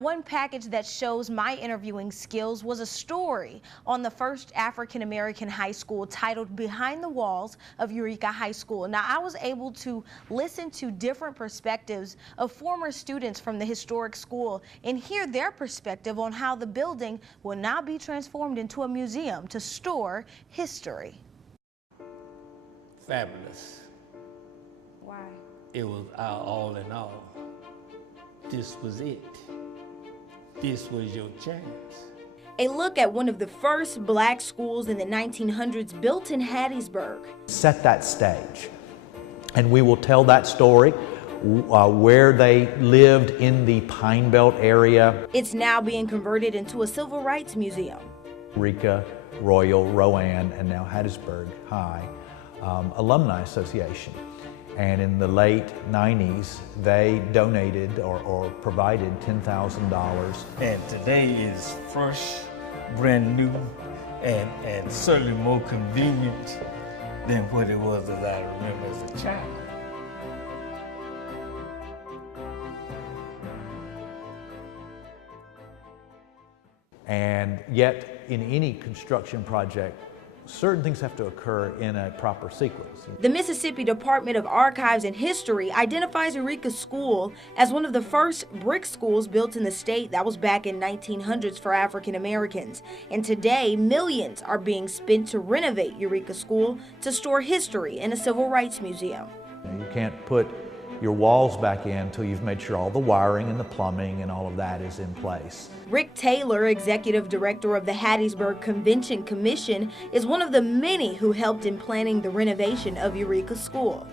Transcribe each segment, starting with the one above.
One package that shows my interviewing skills was a story on the first African-American high school titled Behind the Walls of Eureka High School. Now, I was able to listen to different perspectives of former students from the historic school and hear their perspective on how the building will now be transformed into a museum to store history. Fabulous. Why? It was our all in all. This was it. This was your chance. A look at one of the first black schools in the 1900s built in Hattiesburg. Set that stage, and we will tell that story, where they lived in the Pine Belt area. It's now being converted into a civil rights museum. Eureka, Royal, Rowan, and now Hattiesburg High Alumni Association. And in the late 90s, they donated or provided $10,000. And today is fresh, brand new, and certainly more convenient than what it was as I remember as a child. And yet, in any construction project, certain things have to occur in a proper sequence. The Mississippi Department of Archives and History identifies Eureka School as one of the first brick schools built in the state. That was back in 1900s for African Americans. And today, millions are being spent to renovate Eureka School to store history in a civil rights museum. You can't put your walls back in until you've made sure all the wiring and the plumbing and all of that is in place. Rick Taylor, executive director of the Hattiesburg Convention Commission, is one of the many who helped in planning the renovation of Eureka School.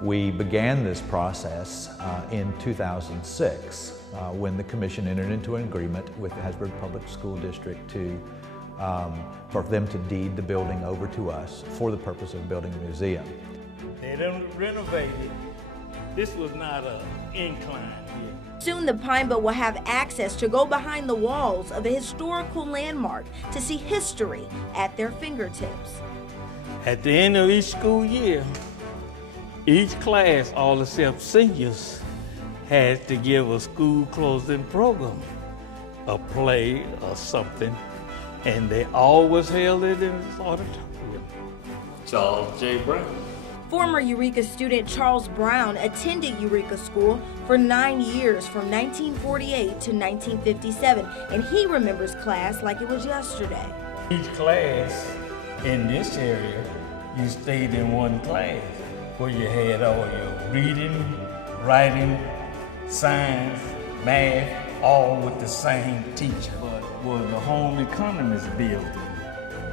We began this process in 2006 when the commission entered into an agreement with the Hattiesburg Public School District for them to deed the building over to us for the purpose of building a museum. They done renovated. This was not an incline here. Soon the Pine Belt will have access to go behind the walls of a historical landmark to see history at their fingertips. At the end of each school year, each class, all except seniors, had to give a school closing program, a play or something, and they always held it in this auditorium. Charles J. Brown. Former Eureka student Charles Brown attended Eureka School for 9 years from 1948 to 1957, and he remembers class like it was yesterday. Each class in this area, you stayed in one class where you had all your reading, writing, science, math, all with the same teacher. But was the home economist building,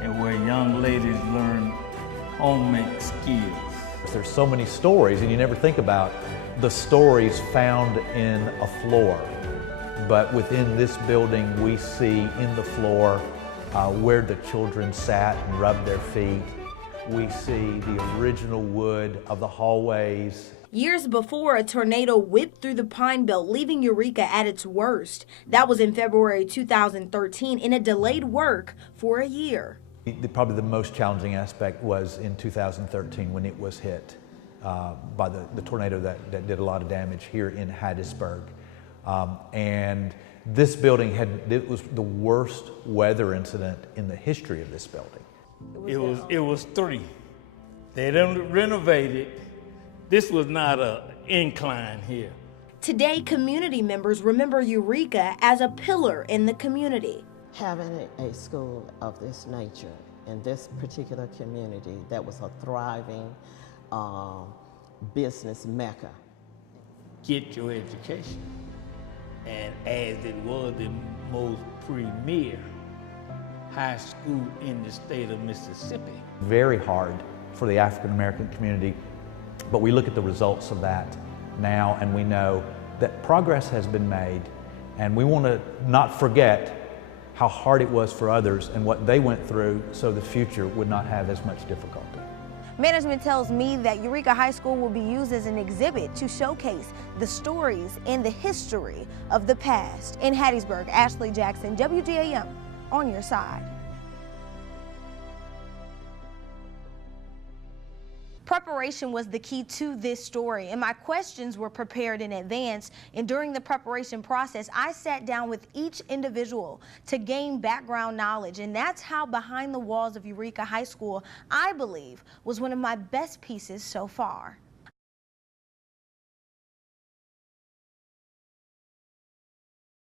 and where young ladies learned homemade skills. There's so many stories, and you never think about the stories found in a floor. But within this building, we see in the floor where the children sat and rubbed their feet. We see the original wood of the hallways. Years before, a tornado whipped through the Pine Belt, leaving Eureka at its worst. That was in February 2013, and it delayed work for a year. Probably the most challenging aspect was in 2013 when it was hit by the tornado that did a lot of damage here in Hattiesburg. And this building it was the worst weather incident in the history of this building. It was 3. They done renovated. This was not an incline here. Today, community members remember Eureka as a pillar in the community. Having a school of this nature in this particular community that was a thriving business mecca. Get your education. And as it was the most premier high school in the state of Mississippi. Very hard for the African American community, but we look at the results of that now and we know that progress has been made, and we want to not forget how hard it was for others and what they went through so the future would not have as much difficulty. Management tells me that Eureka High School will be used as an exhibit to showcase the stories and the history of the past. In Hattiesburg, Ashley Jackson, WDAM, on your side. Preparation was the key to this story, and my questions were prepared in advance. And during the preparation process, I sat down with each individual to gain background knowledge. And that's how Behind the Walls of Eureka High School, I believe, was one of my best pieces so far.